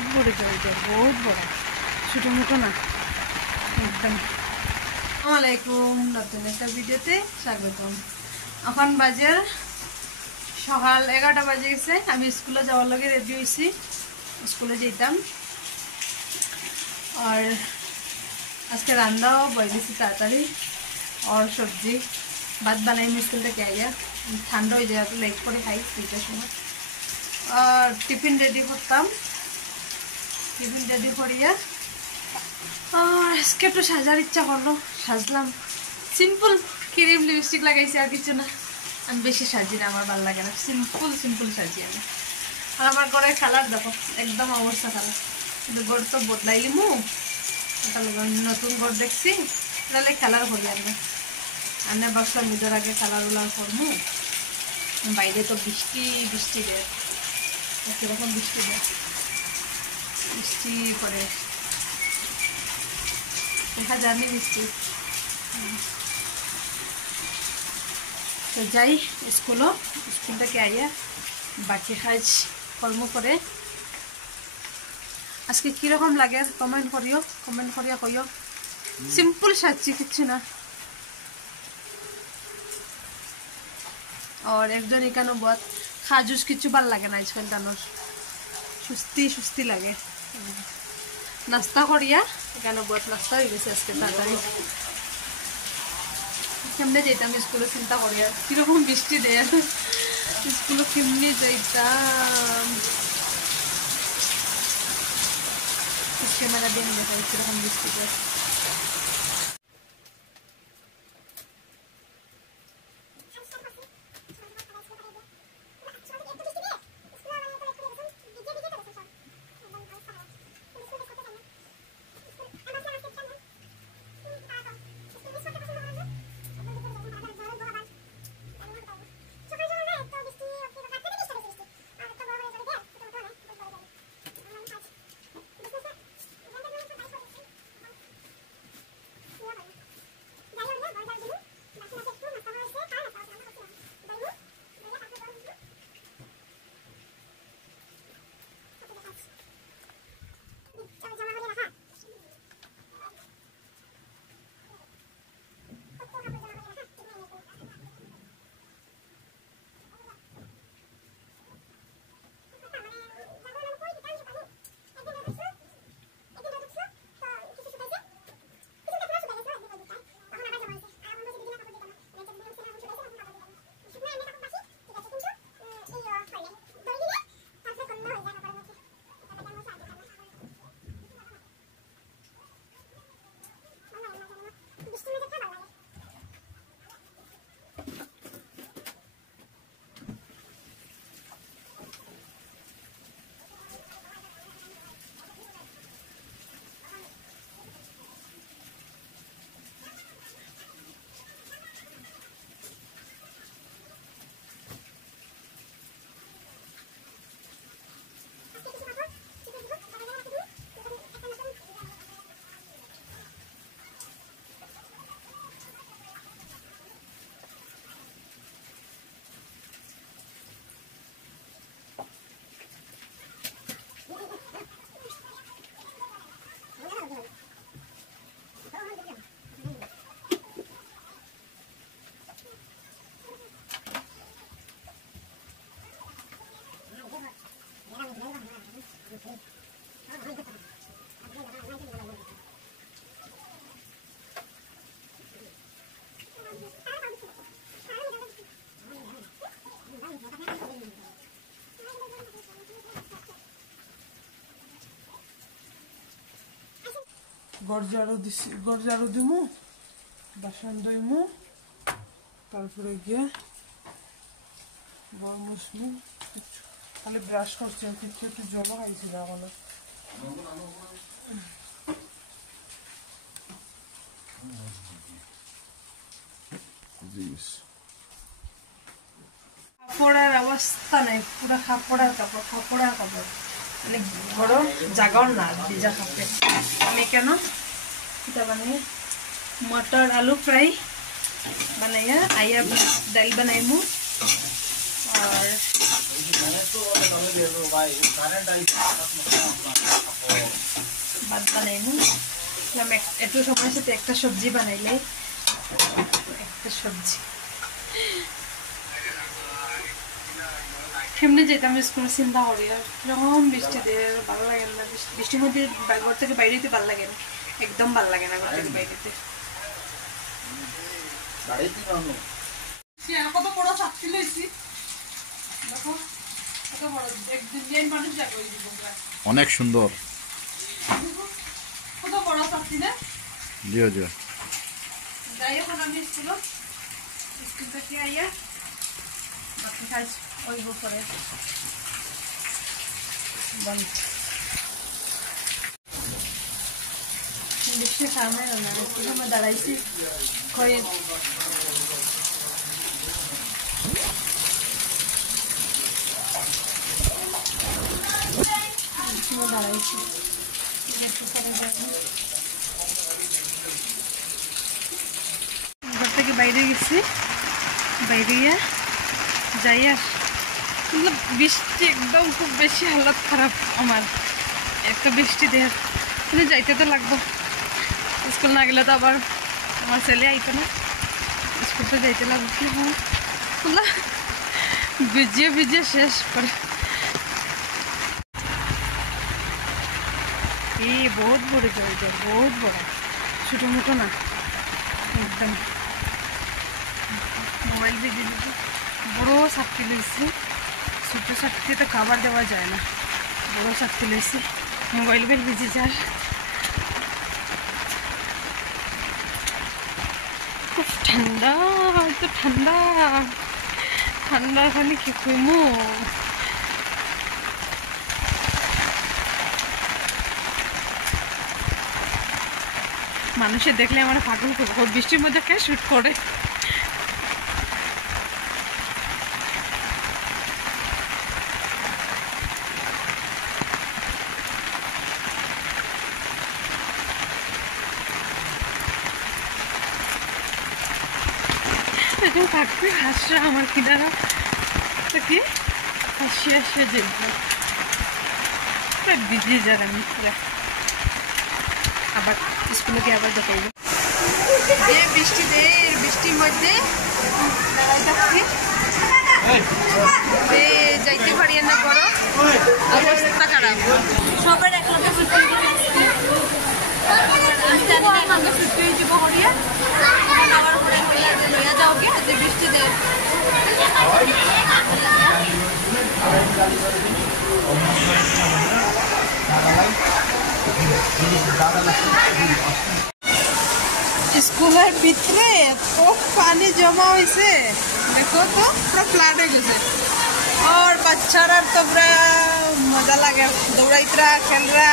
बहुत बड़े जगह बहुत बड़ा छोटो मोटो ना एकदम আসসালামাইকুম নতুন একটা ভিডিওতে স্বাগতম এখন বাজে সকাল 11টা বাজে গেছে আমি স্কুলে যাওয়ার লাগে রেডি হইছি স্কুলে যেতাম আর আজকে রান্নাও বইছি তাড়াতাড়ি और सब्जी भात बनाई स्कूल থেকে আইয়া ঠান্ডা হয়ে যায় তো লেট করে খাই 3টার সময় আর টিফিন রেডি করতাম টিফিন রেডি করিয়া আজকে তো সাজার ইচ্ছা করলো সাজলাম সিম্পল ক্রিম লিপস্টিক লাগাইছি আর কিছু না আমি বেশি সাজি না আমার ভালো লাগে না সিম্পল সাজি আমি আর আমার ঘরের কালার দেখো একদম অবস্থা খারাপ কিন্তু ঘর তো বদলাইলিমু নতুন ঘর দেখছি তাহলে কালার করি আমরা ভাবলাম ঈদের আগে কালার উলার করবো বাইরে তো বৃষ্টি দেয় কিরকম বৃষ্টি করে দেখা জানি বৃষ্টি তো যাই স্কুল থেকে আইয়া বাকি কাজ কর্ম করে আজকে কিরকম লাগে কমেন্ট করিয়া কইও সিম্পল সাজছি কিচ্ছু না और একজন এখানে বহুত খাজুস কিছু ভাল লাগে না আজকাল দানোর সুস্তি লাগে নাস্তা করিয়া এখানে বহুত নাস্তা হয়ে গেছে আজকে তাড়াতাড়ি কেমনে যেতাম স্কুলে চিন্তা করিয়া কিরকম বৃষ্টি দেয় স্কুলে কেমনি যাইতাম ক্যামেরা দিয়ে দেখাই কিরকম বৃষ্টি দেয় গরজারু দিমু বাসন ধুইমু তারপরে গিয়ে বড় মুসমু খালি ব্রাশ করছি কিছু একটু জলও খাইছি না বলো কাপড়ের অবস্থা নাই পুরো কাপড়ের কাপড় মানে গরম জাগাও না ভিজা কাপড়ে আমি কেন এটা বানিয়ে মটর আলু ফ্রাই বানাইয়া আইয়া ডাল বানাইমু और ভাত বানাইমু একটু সময়ের সাথে একটা সবজি বানাইলে একটা সবজি কেমনে যেতাম স্কুল চিন্তা করি আর কিরকম বৃষ্টি দিয়ে ভালো লাগে না বৃষ্টির মধ্যে ঘর থেকে বাইরে যেতে ভালো লাগে না একদম ভালো লাগে না ঘর থেকে বাইরেতে কত বড় চাকরি লইছি দেখো কত বড় এক দুনিয়ার মানুষ যাবে অনেক সুন্দর কত বড় চাকরি না জিও জিও যাই এখন আমি স্কুল থেকে আইয়া বাকি কাজ ওইব করে বৃষ্টি সামনে না একটু সময় দাঁড়াইছি কই দাঁড়াইছি ঘর থেকে বাইরে গেছি বাইরে গিয়ে যাইয়া मतलब বৃষ্টি একদম খুব বেশি হালত খারাপ আমার একটা বৃষ্টি দেহ কিন্তু যাইতে তো লাগবো স্কুল না গেলে তো আবার আমার ছেলে আইতো না স্কুল তো যাইতে লাগবে বললা ভিজিয়ে ভিজিয়ে শেষ করে এই বহুত বড় জল বহুত বড় ছোটো মোটো না একদম মোবাইল ভিজে দিচ্ছে বড়ো সাপটি লইছে ছোটো সাপটি তো খাবার দেওয়া যায় না বড়ো সাপটি লইছে মোবাইল বেল ভিজে যায় খুব ঠান্ডা তো ঠান্ডা ঠান্ডা খালি কি কইমু মানুষে দেখলে আমার পাগল করবো বৃষ্টির মধ্যে কে শুট করে এখন থাকবে হাসরা আমার কিনারা তাকে হাসিয়ে হাসিয়ে যেতে ভিজিয়ে যান আমি আবার স্কুলে গিয়ে আবার দেখাইব যে বৃষ্টি দেয় বৃষ্টির মধ্যে দাঁড়াই থাকছি যাইতে পারি না বড় অবস্থা খারাপ সবার একলগে সুস্থ আমি জানি না একলগে সুস্থ হয়ে যাব হরিয়া আবার পরে লইয়া যাও গে যে বৃষ্টি দেয় স্কুলের ভিতরে এত পানি জমা হয়েছে দেখো তো পুরো ফ্লাড হয়ে গেছে আর বাচ্চারা তো পুরা মজা লাগে দৌড়াইতরা খেলরা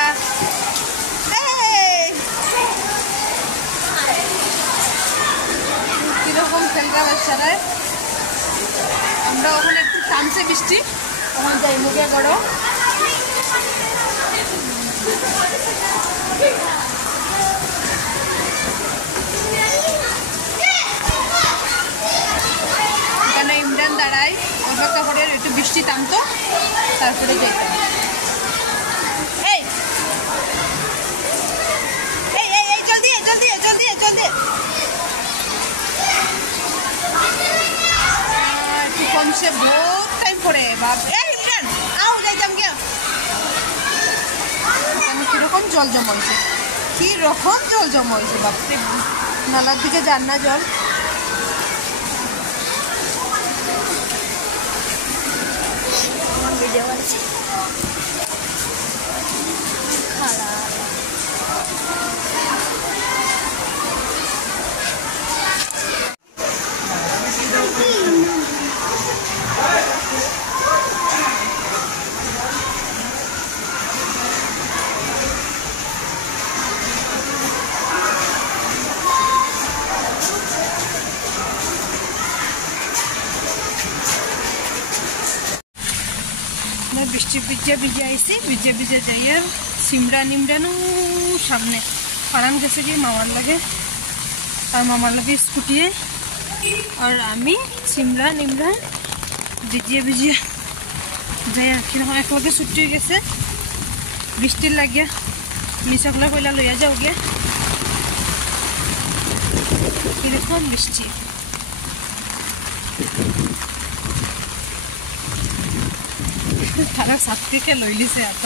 কিরকম খেলরা বাচ্চারা আমরা ওখানে একটু থামছে বৃষ্টি ওখানে যাই মুখে গড়ো এখানে ইমরান দাঁড়াই অপেক্ষা করে একটু বৃষ্টি থামতো তারপরে যেতাম এই জলদি জলদি জলদি জলদি একটু কমছে বহুত টাইম পরে বাপ ইমরান আও যাইতাম কে কিরকম জল জমা হয়েছে কিরকম জল জমা হয়েছে বাপরে নালার দিকে যান না জল আমার ভিডিও আছে বৃষ্টি ভিজে ভিজে আইসি ভিজে ভিজে যাই আর সিমরা নিমরানো সামনে ফারান গেছে গিয়ে মামার লাগে আর মামার লাগে স্কুটিয়ে আর আমি সিমরা নিমরা ভিজিয়ে ভিজিয়ে যাই আর কিরকম একলগে ছুটি হয়ে গেছে বৃষ্টির লাগিয়া মিশাকলে কইলা লইয়া যাও গিয়া কিরকম বৃষ্টি তারা সাত থেকে লইলিছে এত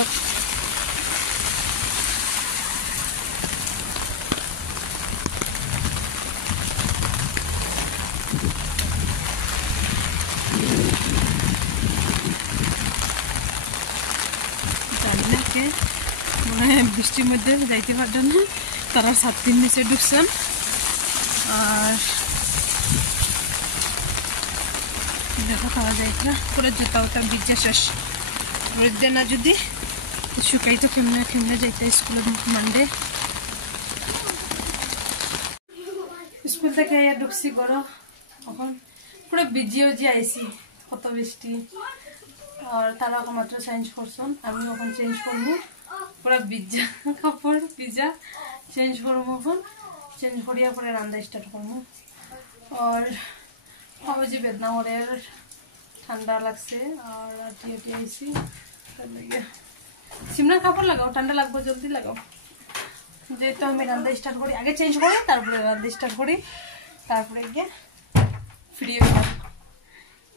মানে বৃষ্টির মধ্যে যাইতে পারবেন না তারা 7 নিচে ঢুকছেন আর দেখো খাওয়া যায় না পুরো জুতা উতা ভিজে শেষ রোদে না যদি শুকাই তো কেমনে কেমনে যাইতে স্কুলে মানডে স্কুল থেকে ঢুকছি বড় এখন পুরো ভিজিও যে আইসি কত বৃষ্টি আর তারা মাত্র চেঞ্জ করছেন আমি এখন চেঞ্জ করবো পুরো ভিজা কাপড় ভিজা চেঞ্জ করবো এখন চেঞ্জ করিয়া পরে রান্না স্টার্ট করবো আর আমি যে বেদনা করে ঠান্ডা লাগছে আর আটি আইসি সিমরান কাপড় লাগাও ঠান্ডা লাগবে জলদি লাগাও যেহেতু আমি রান্না স্টার্ট করি আগে চেঞ্জ করি তারপরে রান্না স্টার্ট করি তারপরে গিয়ে ফ্রি হইলাম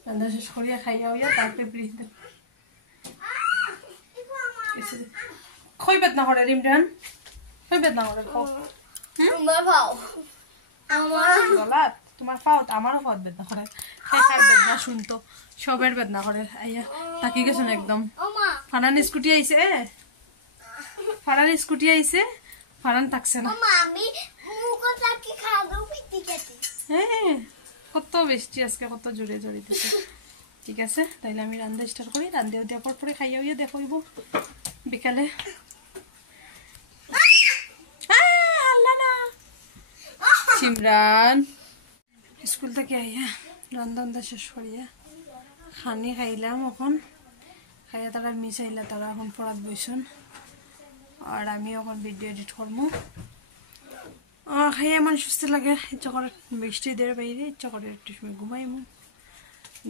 রান্না শেষ করিয়া খাইয়া হইয়া তারপরে ফ্রি হইতে খই বেদনা করে রিমরান খই বেদনা করে গলাত তোমার পাওত আমারও পাওত বেদনা করে একার বেদনা শুনতো সবের বেদনা করে আইয়া তাকি গেছেন একদম ফারান স্কুটি আইছে ফারান স্কুটি আইছে ফারান থাকছে না হ্যাঁ কত বৃষ্টি আজকে কত জোরে জোরে দিচ্ছে ঠিক আছে তাইলে আমি রান্না স্টার্ট করি রান্না দেওয়ার পর পরে খাইয়া হইয়া দেখইব বিকালে সিমরান স্কুল থেকে আইয়া রান্না শেষ করিয়া খানি খাইলাম এখন খাইয়া তারা মিস আইলা তারা এখন পড়াত বইছন আর আমি এখন ভিডিও এডিট করবো খাইয়া এমন সুস্থ লাগে ইচ্ছা করে বৃষ্টি দের বাইরে ইচ্ছা করে একটু সময়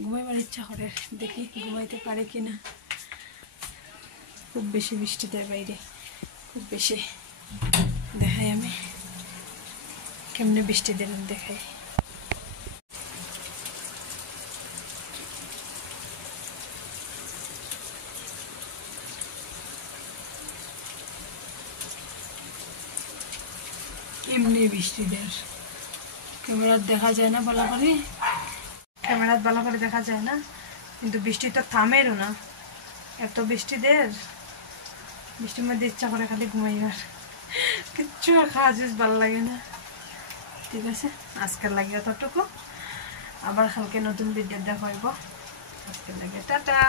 ঘুমাইবার ইচ্ছা করে দেখি ঘুমাইতে পারে কিনা খুব বেশি বৃষ্টি দের বাইরে খুব বেশি দেখাই আমি কেমনে বৃষ্টি দের দেখাই এমনি বৃষ্টি দের ক্যামেরাত দেখা যায় না ভালো করে ক্যামেরাত ভালো করে দেখা যায় না কিন্তু বৃষ্টি তো থামেরও না এত বৃষ্টি দের বৃষ্টির মধ্যে ইচ্ছা করে খালি ঘুমাইবার কিচ্ছু খাওয়া জিনিস ভালো লাগে না ঠিক আছে আজকের লাগে এতটুকু আবার কালকে নতুন ভিডিও দেখাইব আজকের লাগে টাটা।